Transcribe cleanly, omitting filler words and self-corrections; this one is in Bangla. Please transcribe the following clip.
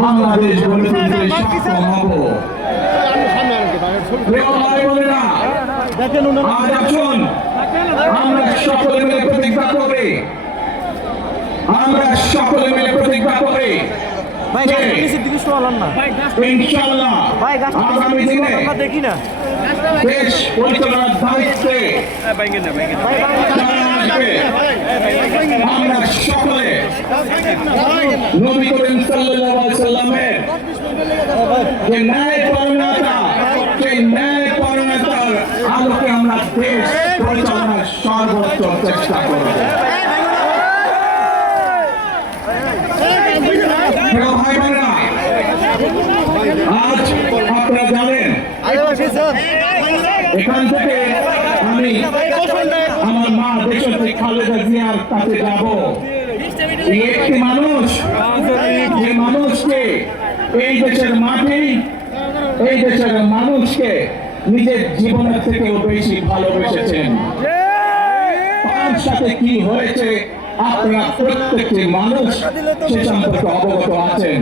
বাংলাদেশ গড়ে তুলতে সক্ষম হব। আজ আসুন আমরা সকলে মিলে প্রতিজ্ঞা করি, আমরা সকলে মিলে প্রতিজ্ঞা করি ইনশাআল্লাহ আগামী দিনে দেশ পরিচালনার দায়িত্বে আমরা সকলে নবী করিম সাল্লাল্লাহু আলাইহি সাল্লামের যে ন্যায়পরায়ণতা, সেই ন্যায়পরায়ণতার আলোকে আমরা দেশ পরিচালনার সর্বোচ্চ চেষ্টা করব। ভাই বোনেরা, আজ আপনারা জানেন এখান থেকে আমি আমার মা দেশনেত্রী খালেদা জিয়ার কাছে যাব। একটি মানুষ, যে মানুষকে এই দেশের মাটি, এই দেশের মানুষকে নিজের জীবনের থেকেও বেশি ভালোবেসেছেন। তার সাথে কি হয়েছে আপনারা প্রত্যেকটি মানুষ সে সম্পর্কে অবগত আছেন।